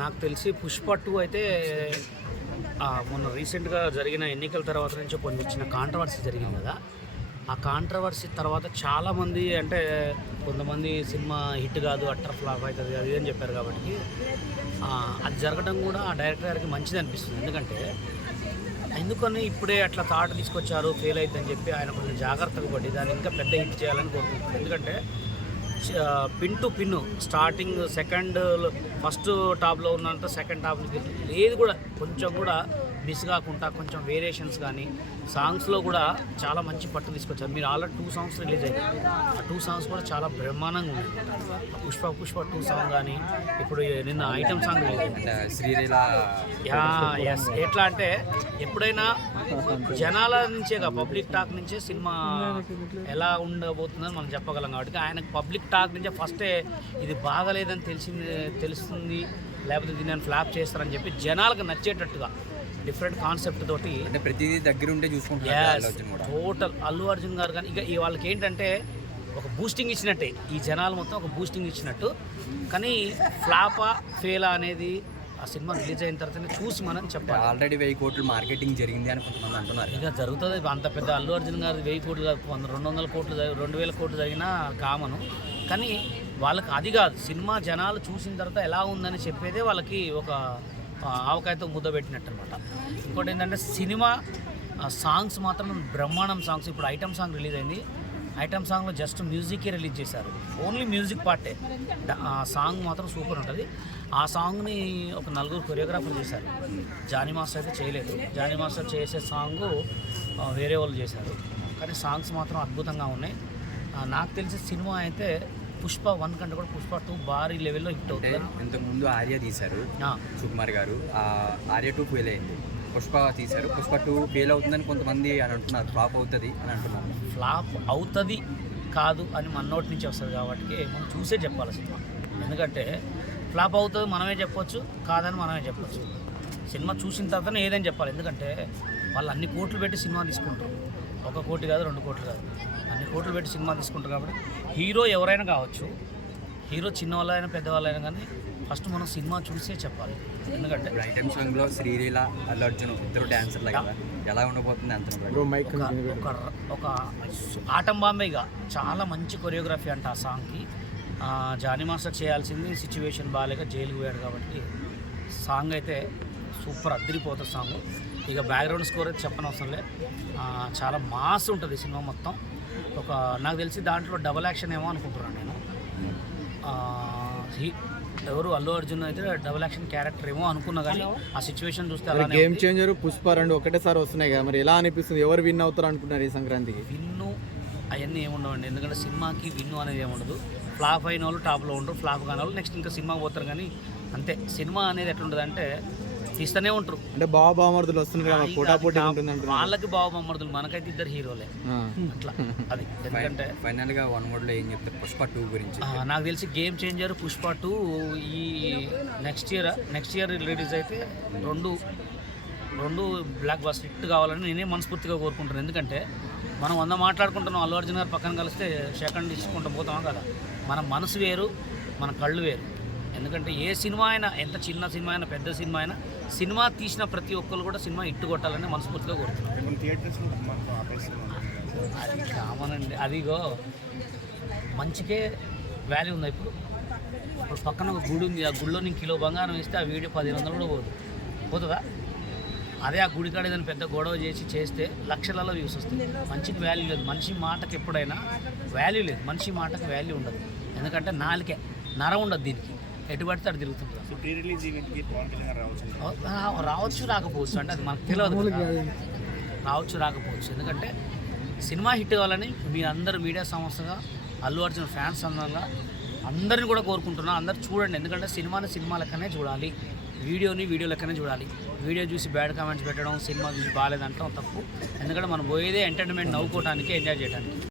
నాకు తెలిసి పుష్ప టూ అయితే మొన్న రీసెంట్గా జరిగిన ఎన్నికల తర్వాత నుంచి కొన్ని చిన్న కాంట్రవర్సీ జరిగింది కదా. ఆ కాంట్రవర్సీ తర్వాత చాలామంది అంటే కొంతమంది సినిమా హిట్ కాదు అట్టర్ ఫ్లాప్ అవుతుంది అది అని చెప్పారు కాబట్టి అది జరగడం కూడా ఆ డైరెక్టర్ గారికి మంచిది అనిపిస్తుంది. ఎందుకంటే ఎందుకని ఇప్పుడే అట్లా థాట్ తీసుకొచ్చారు ఫెయిల్ అవుతుందని చెప్పి ఆయన కొంచెం జాగ్రత్తగా పడి దాన్ని ఇంకా పెద్ద హిట్ చేయాలని కోరుకుంటున్నాను ఎందుకంటే pin to pin starting second first టాప్లో ఉన్నంత సెకండ్ టాప్ లేదు కూడా కొంచెం కూడా మిస్ కాకుండా కొంచెం వేరియేషన్స్ కానీ సాంగ్స్లో కూడా చాలా మంచి పట్టు తీసుకొచ్చారు. మీరు ఆల్రెడీ టూ సాంగ్స్ రిలీజ్ అయ్యాయి ఆ టూ సాంగ్స్ కూడా చాలా బ్రహ్మాండంగా ఉన్నాయి. ఆ పుష్ప పుష్ప టూ సాంగ్ కానీ ఇప్పుడు నిన్న ఐటమ్ సాంగ్ రిలీజ్ ఎస్ ఎట్లా అంటే ఎప్పుడైనా జనాల నుంచే పబ్లిక్ టాక్ నుంచే సినిమా ఎలా ఉండబోతుందని మనం చెప్పగలం కాబట్టి ఆయనకు పబ్లిక్ టాక్ నుంచే ఫస్టే ఇది బాగలేదని తెలిసింది తెలుస్తుంది లేకపోతే దీన్ని ఫ్లాప్ చేస్తారని చెప్పి జనాలకు నచ్చేటట్టుగా డిఫరెంట్ కాన్సెప్ట్ తోటి అంటే ప్రతిదీ దగ్గర ఉంటే కూడా. టోటల్ అల్లు అర్జున్ గారు కానీ ఇక ఈ వాళ్ళకి ఏంటంటే ఒక బూస్టింగ్ ఇచ్చినట్టే. ఈ జనాలు మొత్తం ఒక బూస్టింగ్ ఇచ్చినట్టు. కానీ ఫ్లాపా ఫెయిలా అనేది ఆ సినిమా రిలీజ్ అయిన తర్వాతనే చూసి మనం చెప్పాలి. ఆల్రెడీ వెయ్యి కోట్లు మార్కెటింగ్ జరిగింది అని కొంతమంది అంటున్నారు ఇక జరుగుతుంది. అంత పెద్ద అల్లు అర్జున్ గారి వెయ్యి కోట్లు కాదు వంద రెండు వందల కోట్లు రెండు వేల కోట్లు జరిగినా కామను. కానీ వాళ్ళకి అది కాదు. సినిమా జనాలు చూసిన తర్వాత ఎలా ఉందని చెప్పేదే వాళ్ళకి ఒక ఆవకాయతో ముద్ద పెట్టినట్టు అనమాట ఇంకోటి ఏంటంటే సినిమా సాంగ్స్ మాత్రం బ్రహ్మాండం సాంగ్స్. ఇప్పుడు ఐటమ్ సాంగ్ రిలీజ్ అయింది. ఐటమ్ సాంగ్లో జస్ట్ మ్యూజికే రిలీజ్ చేశారు. ఓన్లీ మ్యూజిక్ పార్టే. ఆ సాంగ్ మాత్రం సూపర్ ఉంటుంది. ఆ సాంగ్ని ఒక నలుగురు కొరియోగ్రాఫర్ చేశారు. జానీ మాస్టర్ అయితే చేయలేదు. జానీ మాస్టర్ చేసే సాంగ్ వేరే వాళ్ళు చేశారు. కానీ సాంగ్స్ మాత్రం అద్భుతంగా ఉన్నాయి. నాకు తెలిసి సినిమా అయితే పుష్ప వన్ కంటే కూడా పుష్ప టూ భారీ లెవెల్లో హిట్ అవుతుంది. ఇంతకు ముందు ఆర్య తీశారు. సుకుమార్ గారు. ఆర్య టూ ఫెయిల్ అయింది. పుష్ప తీశారు. పుష్ప టూ ఫెయిల్ అవుతుందని కొంతమంది అని అంటున్నారు. ఫ్లాప్ అవుతుంది అని అంటున్నారు. ఫ్లాప్ అవుతుంది కాదు అని మన నోటి నుంచి వస్తుంది కాబట్టి మనం చూసే చెప్పాలి సినిమా. ఎందుకంటే ఫ్లాప్ అవుతుంది మనమే చెప్పొచ్చు కాదని మనమే చెప్పొచ్చు. సినిమా చూసిన తర్వాతనే ఏదని చెప్పాలి. ఎందుకంటే వాళ్ళు అన్ని కోట్లు పెట్టి సినిమా తీసుకుంటారు. ఒక కోటి కాదు రెండు కోట్లు కాదు. అన్ని కోట్లు పెట్టి సినిమా తీసుకుంటారు కాబట్టి హీరో ఎవరైనా కావచ్చు హీరో చిన్నవాళ్ళైనా పెద్దవాళ్ళైనా కానీ ఫస్ట్ మనం సినిమా చూసే చెప్పాలి. ఎందుకంటే ఐటమ్ సాంగ్లో శ్రీలీల అల్లు అర్జున్ ఇద్దరు డాన్సర్లు ఎలా ఉండబోతుంది అంత ఒక ఒక ఒక ఆటం బాంబేగా చాలా మంచి కొరియోగ్రఫీ అంట ఆ సాంగ్కి ఆ, జానీ మాస్టర్ చేయాల్సింది సిచ్యువేషన్ బాగాలేక జైలుకు పోయాడు కాబట్టి సాంగ్ అయితే సూపర్ అద్దరిపోతుంది సాంగ్ ఇక బ్యాక్గ్రౌండ్ స్కోర్ అయితే చెప్పనవసరం లే. ఆ, చాలా మాస్ ఉంటుంది సినిమా మొత్తం. ఒక నాకు తెలిసి దాంట్లో డబల్ యాక్షన్ ఏమో అనుకుంటున్నాను నేను. ఎవరు అల్లు అర్జున్ అయితే డబల్ యాక్షన్ క్యారెక్టర్ ఏమో అనుకున్నా కానీ ఆ సిచ్యువేషన్ చూస్తే అలానే గేమ్. చేంజర్ పుష్ప రెండు ఒకటేసారి వస్తున్నాయి కదా మరి ఎలా అనిపిస్తుంది? ఎవరు విన్ అవుతారు అనుకుంటున్నారు ఈ సంక్రాంతికి? విన్ను అవన్నీ ఏముండవండి. ఎందుకంటే సినిమాకి విన్ను అనేది ఏముండదు. ఫ్లాప్ అయిన వాళ్ళు టాప్లో ఉండరు ఫ్లాప్ కాని వాళ్ళు నెక్స్ట్ ఇంకా సినిమాకి పోతారు కానీ అంతే. సినిమా అనేది ఎట్లుంటుంది అంటే తీస్తూనే ఉంటారు. అంటే బావ బామర్దులు ఉంటుంది అంటున్నారు వాళ్ళకి బావ మమ్మడుదులు మనకైతే ఇద్దరు హీరోలే. అట్లా. అది ఎందుకంటే ఫైనల్గా వన్ వర్డ్లో ఏం చెప్తారు పుష్ప టూ గురించి. నాకు తెలిసి గేమ్ చేంజర్ పుష్ప టూ ఈ next year next year release అయితే రెండు రెండు బ్లాక్ బాస్ హిట్ కావాలని నేనే మనస్ఫూర్తిగా కోరుకుంటున్నాను ఎందుకంటే మనం వంద మాట్లాడుకుంటున్నాం అల్లు అర్జున్ గారు పక్కన కలిస్తే సెకండ్ ఇచ్చుకుంటూ పోతాం కదా. మన మనసు వేరు మన కళ్ళు వేరు. ఎందుకంటే ఏ సినిమా అయినా ఎంత చిన్న సినిమా అయినా పెద్ద సినిమా అయినా సినిమా తీసిన ప్రతి ఒక్కరు కూడా సినిమా ఇట్టు కొట్టాలని మనస్ఫూర్తిగా కోరుతున్నాం. అది కామన్ అండి అదిగో మంచికే వాల్యూ ఉంది ఇప్పుడు. ఇప్పుడు పక్కన ఒక గుడి ఉంది ఆ గుడిలో నేను కిలో బంగారం ఇస్తే ఆ వీడియో పదిహేను వందలు కూడా పోదు. పోతుందా? అదే ఆ గుడి కాడ ఏదైనా పెద్ద గొడవ చేసి చేస్తే లక్షలలో వ్యూస్ వస్తుంది మనిషికి వాల్యూ లేదు. మనిషి మాటకి ఎప్పుడైనా వాల్యూ లేదు. మనిషి మాటకి వాల్యూ ఉండదు. ఎందుకంటే నాలుకే. నరం ఉండదు దీనికి. ఎటు పడితే అటు గారు రావచ్చు రాకపోవచ్చు అంటే అది మనకు తెలియదు. రావచ్చు రాకపోవచ్చు. ఎందుకంటే సినిమా హిట్ కావాలని మీ అందరు మీడియా సంస్థగా అల్లు అర్జున్ ఫ్యాన్స్ అందంగా అందరిని కూడా కోరుకుంటున్నా. అందరు చూడండి. ఎందుకంటే సినిమాని సినిమా లెక్కనే చూడాలి. వీడియోని వీడియో లెక్కనే చూడాలి. వీడియో చూసి బ్యాడ్ కామెంట్స్ పెట్టడం సినిమా చూసి బాగాలేదంటాం తప్పు. ఎందుకంటే మనం పోయేదే ఎంటర్టైన్మెంట్ నవ్వుకోవడానికి ఎంజాయ్ చేయడానికి